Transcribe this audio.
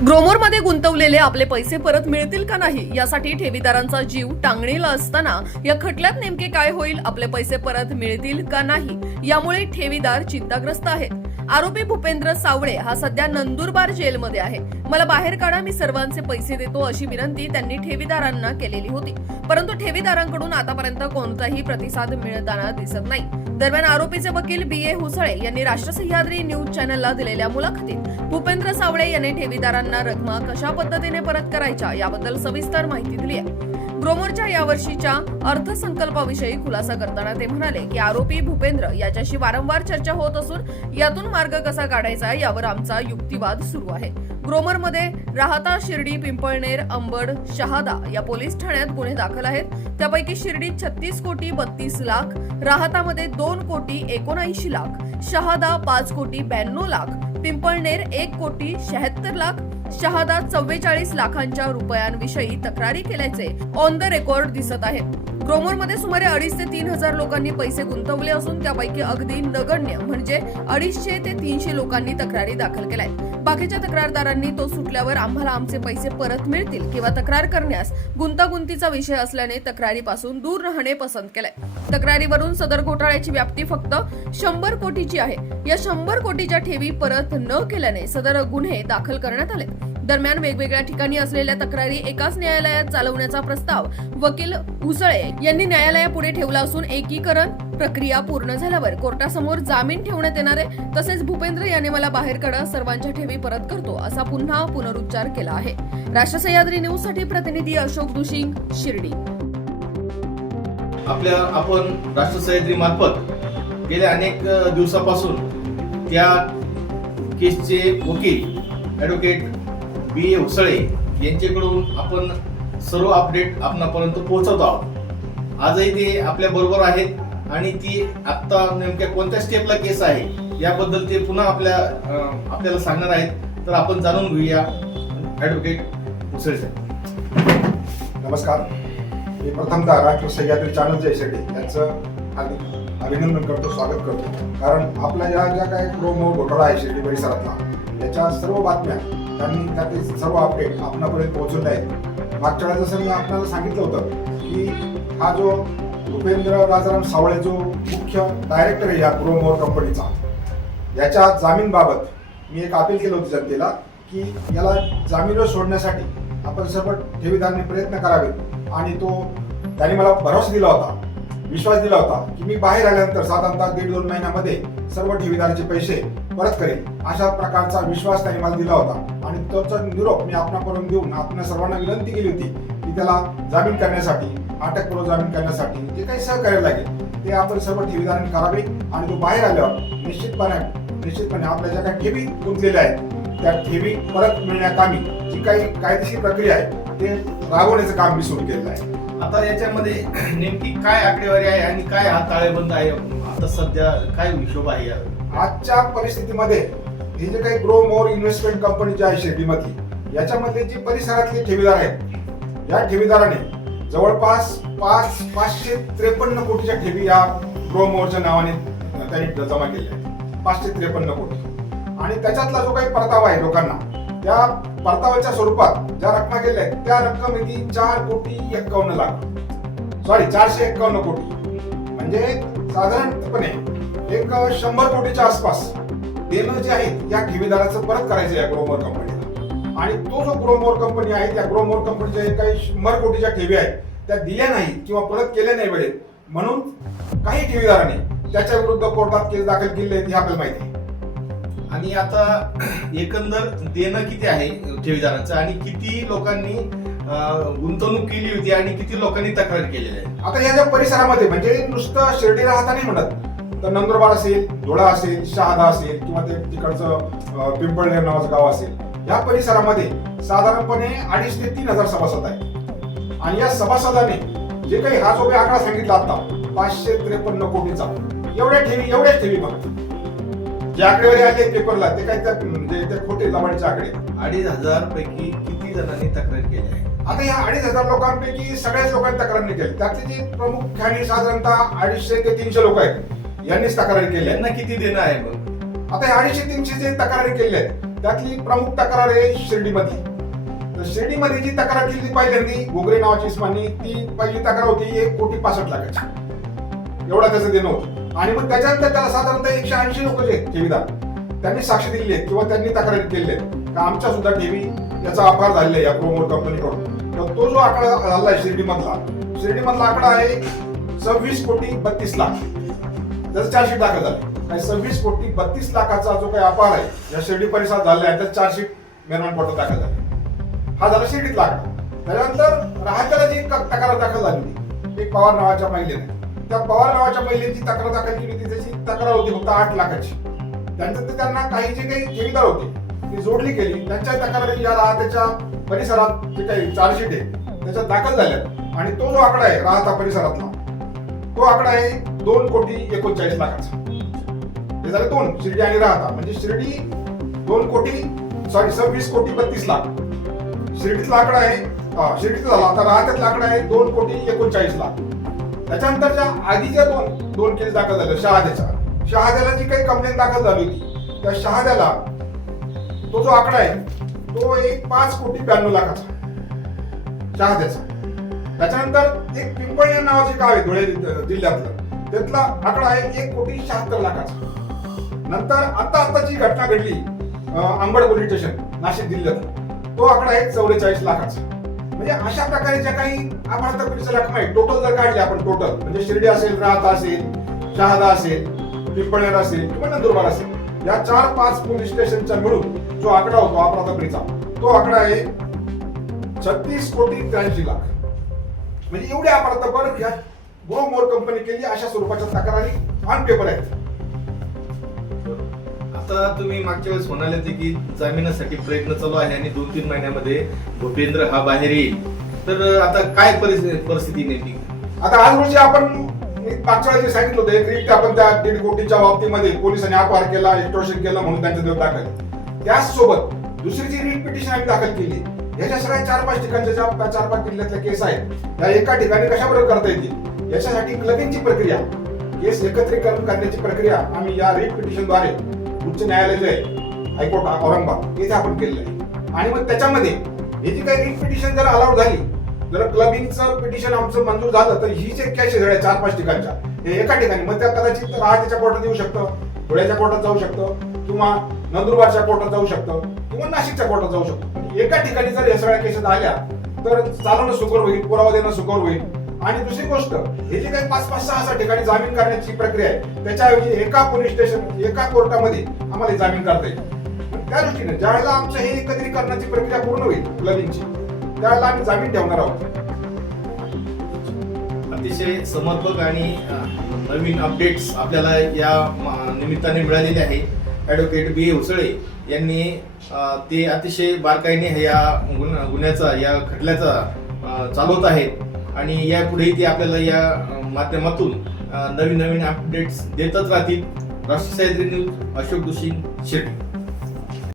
ग्रोमोरमध्ये गुंतवलेले आपले पैसे परत मिळतील का नाही यासाठी ठेवीदारांचा जीव टांगणीला असताना या खटल्यात नेमके काय होईल, आपले पैसे परत मिळतील का नाही यामुळे ठेवीदार चिंताग्रस्त आहेत। आरोपी भूपेंद्र सावळे हा सध्या नंदुरबार जेलमध्ये आहे। मला बाहेर काढा, मी सर्वांचे पैसे देतो अशी विनंती त्यांनी ठेवीदारांना केलेली होती, परंतु ठेवीदारांकडून आतापर्यंत कोणताही प्रतिसाद मिळताना दिसत नाही। दरम्यान आरोपीचे वकील BA हुसळे यांनी राष्ट्र सह्याद्री न्यूज चॅनलला दिलेल्या मुलाखतीत भूपेंद्र सावळे यांनी ठेवीदारांना रकमा कशा पद्धतीने परत करायच्या याबद्दल सविस्तर माहिती दिली आहे। ग्रोमोरच्या यावर्षीच्या अर्थसंकल्पाविषयी खुलासा करताना ते म्हणाले की आरोपी भूपेंद्र याच्याशी वारंवार चर्चा होत असून यातून मार्ग कसा काढायचा यावर आमचा युक्तिवाद सुरू आहे। ग्रोमरमध्ये राहता, शिर्डी, पिंपळनेर, अंबड, शहादा या पोलीस ठाण्यात गुन्हे दाखल आहेत। त्यापैकी शिर्डीत 36 कोटी 32 लाख, राहतामध्ये 2 कोटी 79 लाख, शहादा 5 कोटी 92 लाख, पिंपळनेर 1 कोटी 76 लाख, शहादा 44 लाखांच्या रुपयांविषयी तक्रारी केल्याचे ऑन द रेकॉर्ड दिसत आहे। ग्रोमोरमध्ये सुमारे 2,500 ते 3,000 लोकांनी पैसे गुंतवले असून त्यापैकी अगदी नगण्य म्हणजे 250 ते 300 लोकांनी तक्रारी दाखल केल्या आहेत। बाकीच्या तक्रारदारांनी तो सुटल्यावर आम्हाला आमचे पैसे परत मिळतील किंवा तक्रार करण्यास गुंतागुंतीचा विषय असल्याने तक्रारीपासून दूर राहणे पसंत केलंय। तक्रारीवरून सदर घोटाळ्याची व्याप्ती फक्त 100 कोटीची आहे। या 100 कोटीच्या ठेवी परत न केल्याने सदर गुन्हे दाखल करण्यात आले। दरम्यान वेगवेगळ्या ठिकाणी असलेल्या तक्रारी एकाच न्यायालयात चालवण्याचा प्रस्ताव वकील हुसळे यांनी न्यायालयापुढे ठेवला असून एकीकरण प्रक्रिया पूर्ण झाल्यावर कोर्टासमोर जामीन ठेवण्यात येणार आहे। तसेच भूपेंद्र याने मला बाहेर काढा, सर्वांच्या ठेवी परत करतो असा पुन्हा पुनरुच्चार केला आहे। राष्ट्र सह्याद्री न्यूज साठी प्रतिनिधी अशोक दुशिंग, शिर्डी। आपण राष्ट्र सह्याद्री मार्फत गेल्या अनेक दिवसापासून त्या केसचे वकील ॲडव्होकेट BA हुसळे यांच्याकडून आपण सर्व अपडेट आपणापर्यंत पोहोचवत आहोत। आजही ते आपल्या बरोबर आहेत आणि ती आता नेमक्या कोणत्या स्टेपला केस आहे याबद्दल ते पुन्हा आपल्याला सांगणार आहेत। तर आपण जाणून घेऊया ॲडव्होकेट हुसळे साहेब। नमस्कार, मी प्रथमतः राष्ट्र सह्याद्री चॅनल जयशेटे यांचं अभिनंदन करतो, स्वागत करतो। कारण आपल्या ज्या काही ग्रोमोर घोटाळा आहे शिर्डी परिसरातला याच्या सर्व बातम्या त्यांनी त्यातील सर्व अपडेट आपणापर्यंत पोहोचवले आहेत। मागच्या वेळेस जसं मी आपल्याला सांगितलं होतं की हा जो भूपेंद्र राजाराम सावळे जो मुख्य डायरेक्टर आहे या ग्रोमोर कंपनीचा, याच्या जामीनबाबत मी एक अपील केलं होतं जनतेला की याला जामीनवर सोडण्यासाठी आपण सर्व ठेवीदारांनी प्रयत्न करावेत। आणि त्यांनी मला भरोसा दिला होता, विश्वास दिला होता की मी बाहेर आल्यानंतर साधारणतः 1.5-2 महिन्यामध्ये सर्व ठेवीदारांचे पैसे परत करेल, अशा प्रकारचा विश्वास त्यांनी मला दिला होता। आणि त्याचा निरोप मी आपणापर्यंत देऊन आपण सर्वांना विनंती केली होती की त्याला जामीन करण्यासाठी, अटकपूर्व जामीन करण्यासाठी जे काही सहकार्य लागेल ते आपण सर्व ठेवीदारांनी करावे। आणि तो बाहेर आल्यावर निश्चितपणे आपल्या ज्या काही ठेवी गुंतलेल्या आहेत त्या ठेवी परत मिळण्याकामी जी काही कायदेशीर प्रक्रिया आहे ते राबवण्याचं काम मी सुरू केलेलं आहे। आता याच्यामध्ये नेमकी काय आकडेवारी आहे आणि काय हा ताळेबंद आहे, आता सध्या काय हिशोब आहे? आजच्या परिस्थितीमध्ये हे जे काही ग्रोमोर इन्व्हेस्टमेंट कंपनी जी आहे शिर्डीमधली, याच्यामध्ये जे परिसरातले ठेवीदार आहेत या ठेवीदाराने जवळपास 553 कोटीच्या ठेवी या ग्रोमोरच्या नावाने त्यांनी जमा केल्या आहेत। 553 कोटी। आणि त्याच्यातला जो काही परतावा आहे लोकांना, त्या परताव्याच्या स्वरूपात ज्या रक्कमा गेल्या आहेत त्या रक्कमेची 451 कोटी, म्हणजे साधारणपणे एक 100 कोटीच्या आसपास देणं जे आहे या ठेवीदाराचं परत करायचं आहे ग्रोमोर कंपनीला। आणि तो जो ग्रोमोर कंपनी आहे त्या ग्रोमोर कंपनीच्या काही 100 कोटीच्या ठेवी आहेत त्या दिल्या नाही किंवा परत केल्या नाही वेळेत, म्हणून काही ठेवीदारांनी त्याच्या विरुद्ध कोर्टात केस दाखल केली आहे, हे आपल्याला माहिती आहे। आणि आता एकंदर देणं किती आहे ठेवीदारांचं आणि किती लोकांनी गुंतवणूक केली होती आणि किती लोकांनी तक्रार केलेली आहे? आता या ज्या परिसरामध्ये म्हणजे नुसतं शिर्डी राहता नाही म्हणत, तर नंदुरबार असेल, धुळा असेल, शहादा असेल किंवा ते तिकडचं पिंपळनेर नावाचं गाव असेल, या परिसरामध्ये साधारणपणे 2,500 ते 3,000 सभासद आहेत। आणि या सभासदाने जे काही हा जो आकडा सांगितला आता 553 कोटीचा, एवढ्याच ठेवी फक्त जे आकडेवारी आले पेपरला ते काही म्हणजे ते खोटे लबाडीचे आकडे। 2,500 पैकी किती जणांनी तक्रार केली आहे? आता या 2,500 लोकांपैकी सगळ्याच लोकांनी तक्रार नाही केली, त्यातले जे प्रामुख्याने साधारणतः 250 ते 300 लोक आहेत यांनीच तक्रारी केली आहे। यांना किती देणं आहे? मग आता 250-300 जे तक्रारी केल्या आहेत त्यातली प्रमुख तक्रार आहे शिर्डीमधली. तर शिर्डीमध्ये जी तक्रार केली ती पहिल्यांदी घोगरे नावाची इस्मानी, ती पहिली तक्रार होती 1,65,00,000 एवढा त्याचं देणं होतं. आणि मग त्याच्यानंतर त्याला साधारणतः 180 लोक जे ठेवीदार त्यांनी साक्ष दिलेली आहे किंवा त्यांनी तक्रारी केलेली आहे का आमच्या सुद्धा ठेवी याचा अपहार झालेला आहे या प्रोमोट कंपनीकडून. तर तो जो आकडा झाला आहे शिर्डीमधला आकडा आहे 26,32,00,000. त्याचं चार्जशीट दाखल झालं. 26,32,00,000चा जो काही अपहार आहे या शिर्डी परिसरात झालेला आहे, त्याचं चार्जशीट मेहरबान कोर्टात दाखल झाले. हा झाला शिर्डीतला आकडा. त्याच्यानंतर राहत्याला जी तक्रार दाखल झाली होती एक पवार नावाच्या महिलेने, त्या पवार नावाच्या महिलेची तक्रार दाखल केली होती. त्याची तक्रार होती फक्त 8 लाखाची. त्यानंतर त्यांना काही जे काही ठेवीदार होते ती जोडली केली. त्यांच्या तक्रारी या राहत्याच्या परिसरात जे काही चार्जशीट आहे त्याच्यात दाखल झाल्या. आणि तो जो आकडा आहे राहता परिसरातला तो आकडा आहे 2,41,40,00,000. हे झाले दोन, शिर्डी आणि राहता. म्हणजे शिर्डी 26,32,00,000. शिर्डीतला आकडा आहे, शिर्डीतला झाला. आता राहत्यातला आकडा आहे 2,41,40,00,000. त्याच्यानंतरच्या आधीच्या दोन केस दाखल झाले. शहाद्याला जी काही कंप्लेंट दाखल झाली होती त्या शहाद्याला तो जो आकडा आहे तो 5,92,00,000 शहाद्याचा. त्याच्यानंतर एक पिंपळनेर नावाचे गाव आहे धुळे जिल्ह्यातलं, त्यातला आकडा आहे 1,76,00,000. नंतर आता जी घटना घडली अंबड पोलीस स्टेशन नाशिक जिल्ह्यात, तो आकडा आहे 44,00,000. म्हणजे अशा प्रकारे ज्या काही अपहाराच्या रक्कम आहे टोटल जर काढली आपण टोटल म्हणजे शिर्डी असेल, राहता असेल, शहादा असेल, पिंपळनेर असेल किंवा नंदुरबार असेल, या 4-5 पोलीस स्टेशनचा मिळून जो आकडा होतो अपराधापरीचा तो आकडा आहे 36,83,00,000. म्हणजे एवढे अपराधापर या गो मोर कंपनी केली. अशा स्वरूपाच्या तक्रारी ऑन पेपर आहेत. आता तुम्ही मागच्या वेळेस म्हणाले होते की जामिनासाठी प्रयत्न चालू आहे आणि 2-3 महिन्यामध्ये भूपेंद्र हा बाहेर येईल. तर आता काय परिस्थिती नेमकी? आता आज रोजी आपण मागच्या वेळेस सांगितलं होतं एक रीट आपण त्या 1.5 कोटीच्या बाबतीमध्ये पोलिसांनी अपहार केला, एक्स्टॉर्शन केलं म्हणून त्यांच्या देव दाखल. त्याचसोबत दुसरी जी रीट पिटिशन आम्ही दाखल केली याच्या सगळ्या 4-5 ठिकाणच्या ज्या 4-5 जिल्ह्यातल्या केस आहेत त्या एका ठिकाणी कशाबरोबर करता येतील याच्यासाठी क्लबिंगची प्रक्रिया, केस एकत्रीकरण करण्याची प्रक्रिया आम्ही या रीट पिटिशनद्वारे उच्च न्यायालय जे आहे हायकोर्ट औरंगाबाद येथे आपण केलेलं आहे. आणि मग त्याच्यामध्ये हे जी काही रीट पिटिशन जर अलाउड झाली, जर क्लबिंगचं पिटिशन आमचं मंजूर झालं तर ही जे केस आहे 4-5 ठिकाणच्या हे एका ठिकाणी मग त्या कदाचित राहत्याच्या कोर्टात येऊ शकतं, धुळ्याच्या कोर्टात जाऊ शकतं किंवा नंदुरबारच्या कोर्टात जाऊ शकतं किंवा नाशिकच्या कोर्टात जाऊ शकतो. एका ठिकाणी जर या सगळ्या केसेस आल्या तर चालवणं सुकर होईल, पुरावा देणं सुकर होईल. आणि दुसरी गोष्ट हे जे काही 5-6 ठिकाणी जामीन करण्याची प्रक्रिया आहे त्याच्याऐवजी एका पोलीस स्टेशन एका कोर्टामध्ये आम्हाला जामीन करता येईल. त्या दृष्टीने ज्यावेळेला आमचं हे एकत्रीकरणाची प्रक्रिया पूर्ण होईल क्लबिंगची त्यावेळेला आम्ही जामीन ठेवणार आहोत. अतिशय समर्पक आणि नवीन अपडेट्स आपल्याला या निमित्ताने मिळालेले आहे. ॲडव्होकेट बी उसळे यांनी ते अतिशय बारकाईने या गुन्ह्याचा या खटल्याचा चालवत आहेत आणि यापुढेही ते आपल्याला या माध्यमातून नवीन अपडेट्स देतच राहतील. राष्ट्र सह्याद्री न्यूज, अशोक दुशी, शिर्डी.